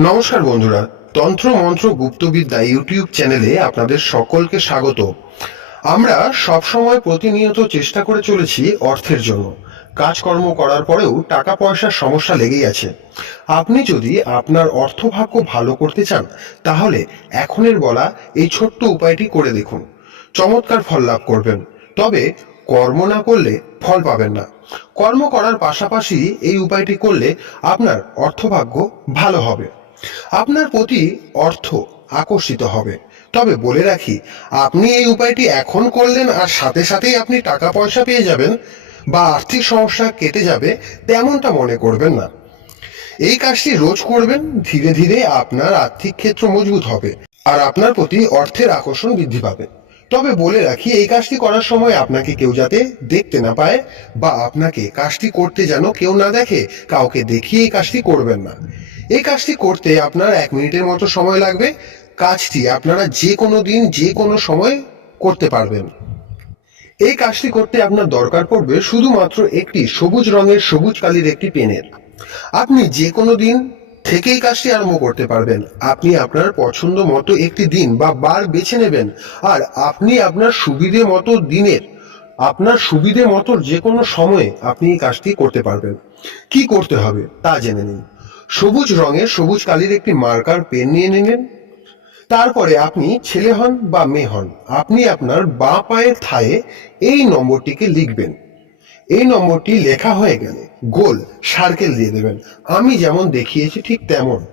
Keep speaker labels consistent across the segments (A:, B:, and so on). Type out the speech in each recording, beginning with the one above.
A: নমস্কার বন্ধুরা তন্ত্র মন্ত্র গুপ্তবিদ্যা ইউটিউব চ্যানেলে আপনাদের সকলকে স্বাগত। আমরা সবসময় প্রতিনিয়ত চেষ্টা করে চলেছি অর্থের জন্য। কাজকর্ম করার পরেও টাকা পয়সার সমস্যা লেগেই আছে। আপনি যদি আপনার অর্থভাগ্য ভালো করতে চান, তাহলে এখনের বলা এই ছোট্ট উপায়টি করে দেখুন। চমৎকার ফল লাভ করবেন। তবে কর্ম না করলে ফল পাবেন না। কর্ম করার পাশাপাশি এই উপায়টি করলে আপনার অর্থভাগ্য ভালো হবে। আপনার প্রতি অর্থ আকর্ষিত হবে। তবে বলে রাখি, আপনি এই উপায়টি এখন করলেন আর সাথে সাথেই আপনি টাকা পয়সা পেয়ে যাবেন বা আর্থিক সমস্যা কেটে যাবে তেমনটা মনে করবেন না। এই কাজটি রোজ করবেন, ধীরে ধীরে আপনার আর্থিক ক্ষেত্র মজবুত হবে আর আপনার প্রতি অর্থের আকর্ষণ বৃদ্ধি পাবে। তবে বলে রাখি, এই কাজটি করার সময় আপনাকে কেউ যাতে দেখতে না পায় বা আপনাকে কাজটি করতে যেন কেউ না দেখে, কাউকে দেখিয়ে এই কাজটি করবেন না। এই কাজটি করতে আপনার এক মিনিটের মতো সময় লাগবে। কাজটি আপনারা যে কোনো দিন, যে কোনো সময় করতে পারবেন। এই কাজটি করতে আপনার দরকার পড়বে শুধুমাত্র একটি সবুজ রঙের সবুজ কালির একটি পেনের। আপনি যে কোনো দিন থেকেই কাজটি আরম্ভ করতে পারবেন। আপনি আপনার পছন্দ মতো একটি দিন বা বার বেছে নেবেন আর আপনি আপনার সুবিধে মতো দিনের, আপনার সুবিধে মতো যে কোনো সময়ে আপনি এই কাজটি করতে পারবেন। কি করতে হবে তা জেনে নিন। সবুজ রঙের সবুজ কালির একটি মার্কার পেন নিয়ে নিলেন। তারপরে আপনি ছেলে হন বা মেয়ে হন, আপনি আপনার বাঁ পায়ের থায়ে এই নম্বরটিকে লিখবেন। এই নম্বরটি লেখা হয়ে গেলে গোল সার্কেল দিয়ে দেবেন। আমি যেমন দেখিয়েছি ঠিক তেমন।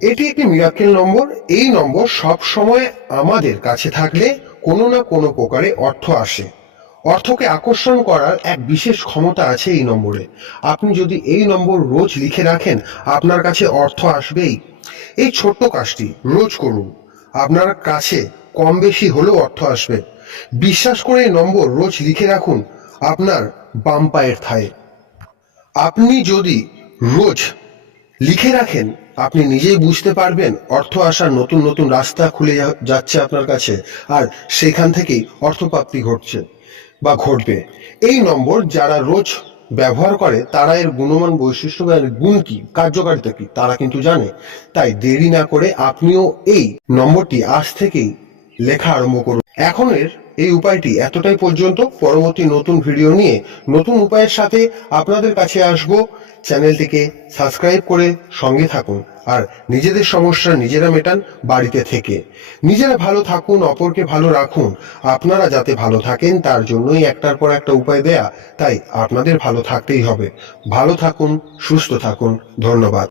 A: এটি একটি মিরাকেল নম্বর। এই নম্বর সব সময় আমাদের কাছে থাকলে কোনো না কোনো প্রকারে অর্থ আসে। অর্থকে আকর্ষণ করার এক বিশেষ ক্ষমতা আছে এই নম্বরে। আপনি যদি এই নম্বর রোজ লিখে রাখেন, আপনার কাছে অর্থ আসবেই। এই ছোট্ট কাজটি রোজ করুন। আপনার কাছে কম বেশি হলেও অর্থ আসবে। বিশ্বাস করে এই নম্বর রোজ লিখে রাখুন আপনার বাম পায়ের থায়ে আপনি যদি রোজ লিখে রাখেন, আপনি নিজেই বুঝতে পারবেন অর্থ আসার নতুন নতুন রাস্তা খুলে যাচ্ছে আপনার কাছে, আর সেখান থেকেই অর্থপ্রাপ্তি ঘটছে। বা ঘটবে। এই নম্বর যারা রোজ ব্যবহার করে, তারা এর গুণমান বৈশিষ্ট্য বা এর গুণ কি, কার্যকারিতা কি, তারা কিন্তু জানে। তাই দেরি না করে আপনিও এই নম্বরটি আজ থেকেই লেখা আরম্ভ করুন। এখনের এই উপায়টি এতটাই পর্যন্ত। পরবর্তী নতুন ভিডিও নিয়ে নতুন উপায়ের সাথে আপনাদের কাছে আসব। চ্যানেলটিকে সাবস্ক্রাইব করে সঙ্গে থাকুন। আর নিজেদের সমস্যা নিজেরা মেটান বাড়িতে থেকে। নিজেরা ভালো থাকুন, অপরকে ভালো রাখুন। আপনারা যাতে ভালো থাকেন, তার জন্যই একটার পর একটা উপায় দেয়া। তাই আপনাদের ভালো থাকতেই হবে। ভালো থাকুন, সুস্থ থাকুন। ধন্যবাদ।